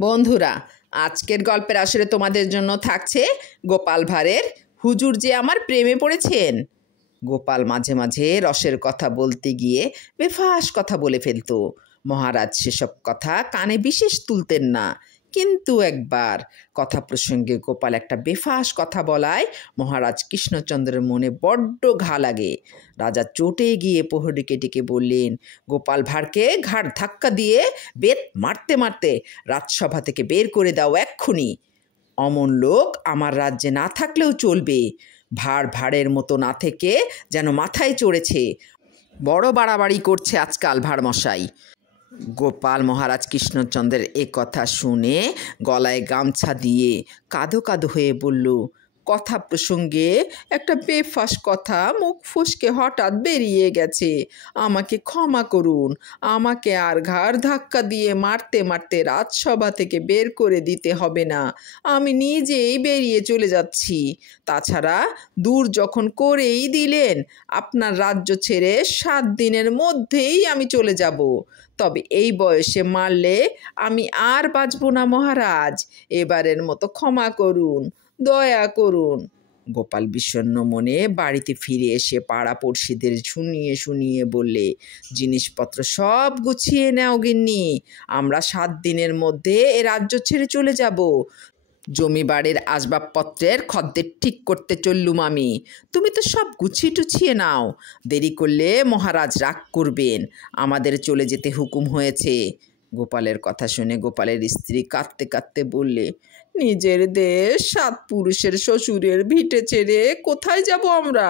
বন্ধুরা, আজকের গল্পের আসরে তোমাদের জন্য থাকছে গোপাল ভাঁড়ের হুজুর যে আমার প্রেমে পড়েছেন। গোপাল মাঝে মাঝে রসের কথা বলতে গিয়ে বেফাঁস কথা বলে ফেলতো। মহারাজ সেসব কথা কানে বিশেষ তুলতেন না, কিন্তু একবার কথা প্রসঙ্গে গোপাল একটা বেফাঁস কথা বলায় মহারাজ কৃষ্ণচন্দ্রের মনে বড্ড ঘা লাগে। রাজা চটে গিয়ে প্রহরীকে ডেকে বললেন, গোপাল ভাঁড়কে ঘাড় ধাক্কা দিয়ে বেত মারতে মারতে রাজসভা থেকে বের করে দাও এক্ষুনি। অমন লোক আমার রাজ্যে না থাকলেও চলবে। ভাঁড়ের মতো না থেকে যেন মাথায় চড়েছে, বড় বাড়াবাড়ি করছে আজকাল ভাঁড় মশাই। গোপাল মহারাজ কৃষ্ণচন্দ্রের এ কথা শুনে গলায় গামছা দিয়ে কাঁদো কাঁদো হয়ে বলল, কথা প্রসঙ্গে একটা বেফাঁস কথা মুখ ফসকে হঠাৎ বেরিয়ে গেছে, আমাকে ক্ষমা করুন। আমাকে আর ঘাড় ধাক্কা দিয়ে মারতে মারতে রাজসভা থেকে বের করে দিতে হবে না, আমি নিজেই বেরিয়ে চলে যাচ্ছি। তাছাড়া দূর যখন করেই দিলেন, আপনার রাজ্য ছেড়ে 7 দিনের মধ্যেই আমি চলে যাব। তবে এই বয়সে মারলে আমি আর বাঁচব না মহারাজ, এবারের মতো ক্ষমা করুন, দয়া করুন। গোপাল বিষণ্ণ মনে বাড়িতে ফিরে এসে পাড়া পড়শিদের শুনিয়ে শুনিয়ে বললে, জিনিসপত্র সব গুছিয়ে নাও গিন্নি, আমরা 7 দিনের মধ্যে এ রাজ্য ছেড়ে চলে যাব। জমি বাড়ির আসবাবপত্রের খদ্দের ঠিক করতে চললুম আমি, তুমি তো সব গুছিয়ে টুছিয়ে নাও, দেরি করলে মহারাজ রাগ করবেন, আমাদের চলে যেতে হুকুম হয়েছে। গোপালের কথা শুনে গোপালের স্ত্রী কাঁদতে কাঁদতে বললে, নিজের দেশ 7 পুরুষের শ্বশুরের ভিটে ছেড়ে কোথায় যাব আমরা?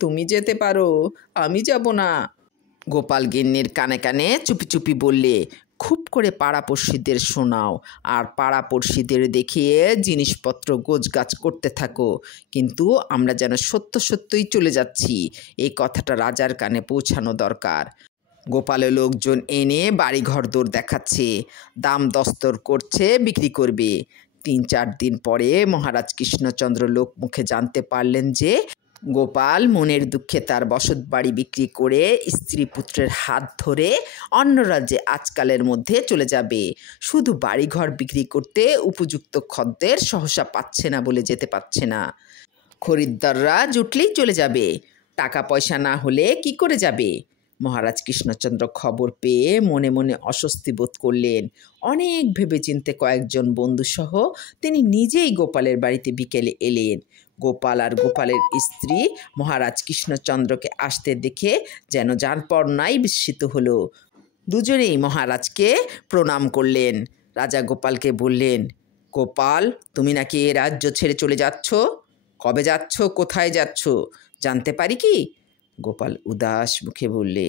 তুমি যেতে পারো, আমি যাব না। গোপাল গিন্নির কানে কানে চুপি চুপি বললে, খুব করে পাড়াপড়শিদের শোনাও, আর পাড়াপড়শিদের দেখিয়ে জিনিসপত্র গোছগাছ করতে থাকো, কিন্তু আমরা যেন সত্য সত্যই চলে যাচ্ছি এই কথাটা রাজার কানে পৌঁছানো দরকার। গোপালের লোকজন এনে বাড়িঘর দৌড় দেখাচ্ছে, দাম দস্তর করছে, বিক্রি করবে। 3-4 দিন পরে মহারাজ কৃষ্ণচন্দ্র লোক মুখে জানতে পারলেন যে গোপাল মনের দুঃখে তার বসত বাড়ি বিক্রি করে স্ত্রী পুত্রের হাত ধরে অন্য রাজ্যে আজকালের মধ্যে চলে যাবে। শুধু বাড়িঘর বিক্রি করতে উপযুক্ত খদ্দের সহসা পাচ্ছে না বলে যেতে পারছে না। খরিদ্দাররা জুটলেই চলে যাবে, টাকা পয়সা না হলে কি করে যাবে? মহারাজ কৃষ্ণচন্দ্র খবর পেয়ে মনে মনে অস্বস্তি বোধ করলেন। অনেক ভেবেচিন্তে কয়েকজন বন্ধুসহ তিনি নিজেই গোপালের বাড়িতে বিকেলে এলেন। গোপাল আর গোপালের স্ত্রী মহারাজ কৃষ্ণচন্দ্রকে আসতে দেখে যেন জানপরনাই বিস্মিত হলো। দুজনেই মহারাজকে প্রণাম করলেন। রাজা গোপালকে বললেন, গোপাল, তুমি নাকি এ রাজ্য ছেড়ে চলে যাচ্ছ? কবে যাচ্ছ, কোথায় যাচ্ছ, জানতে পারি কি? গোপাল উদাস মুখে বললে,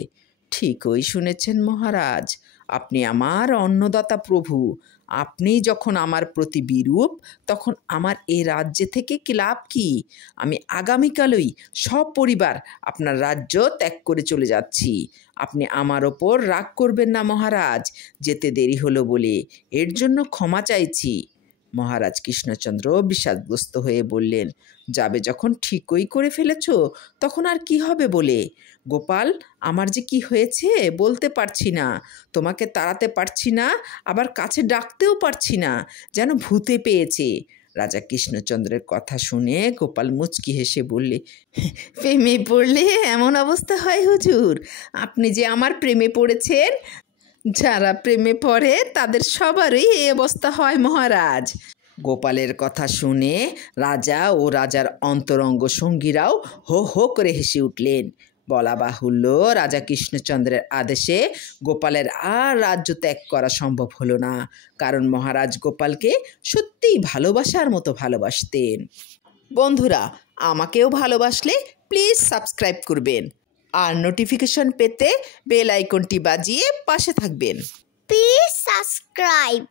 ঠিকই শুনেছেন মহারাজ, আপনি আমার অন্নদাতা প্রভু, আপনি যখন আমার প্রতি বিরূপ, তখন আমার এ রাজ্যে থেকে কি লাভ কি? আমি আগামীকালই সপরিবার আপনার রাজ্য ত্যাগ করে চলে যাচ্ছি। আপনি আমার ওপর রাগ করবেন না মহারাজ, যেতে দেরি হলো বলে, এর জন্য ক্ষমা চাইছি। মহারাজ কৃষ্ণচন্দ্র বিষাদগ্রস্ত হয়ে বললেন, যাবে যখন ঠিকই করে ফেলেছ, তখন আর কি হবে বলে? গোপাল, আমার যে কি হয়েছে বলতে পারছি না, তোমাকে তাড়াতে পারছি না, আবার কাছে ডাকতেও পারছি না, যেন ভূতে পেয়েছে। রাজা কৃষ্ণচন্দ্রের কথা শুনে গোপাল মুচকি হেসে বললে, প্রেমে পড়লে এমন অবস্থা হয় হুজুর, আপনি যে আমার প্রেমে পড়েছেন, যারা প্রেমে পড়ে তাদের সবারই এই অবস্থা হয় মহারাজ। গোপালের কথা শুনে রাজা ও রাজার অন্তরঙ্গ সঙ্গীরাও হো হো করে হেসে উঠলেন। বলা বাহুল্য, রাজা কৃষ্ণচন্দ্রের আদেশে গোপালের আর রাজ্য ত্যাগ করা সম্ভব হলো না, কারণ মহারাজ গোপালকে সত্যিই ভালোবাসার মতো ভালোবাসতেন। বন্ধুরা, আমাকেও ভালোবাসলে প্লিজ সাবস্ক্রাইব করবেন, আর নোটিফিকেশন পেতে বেল আইকনটি বাজিয়ে পাশে থাকবেন। Please subscribe.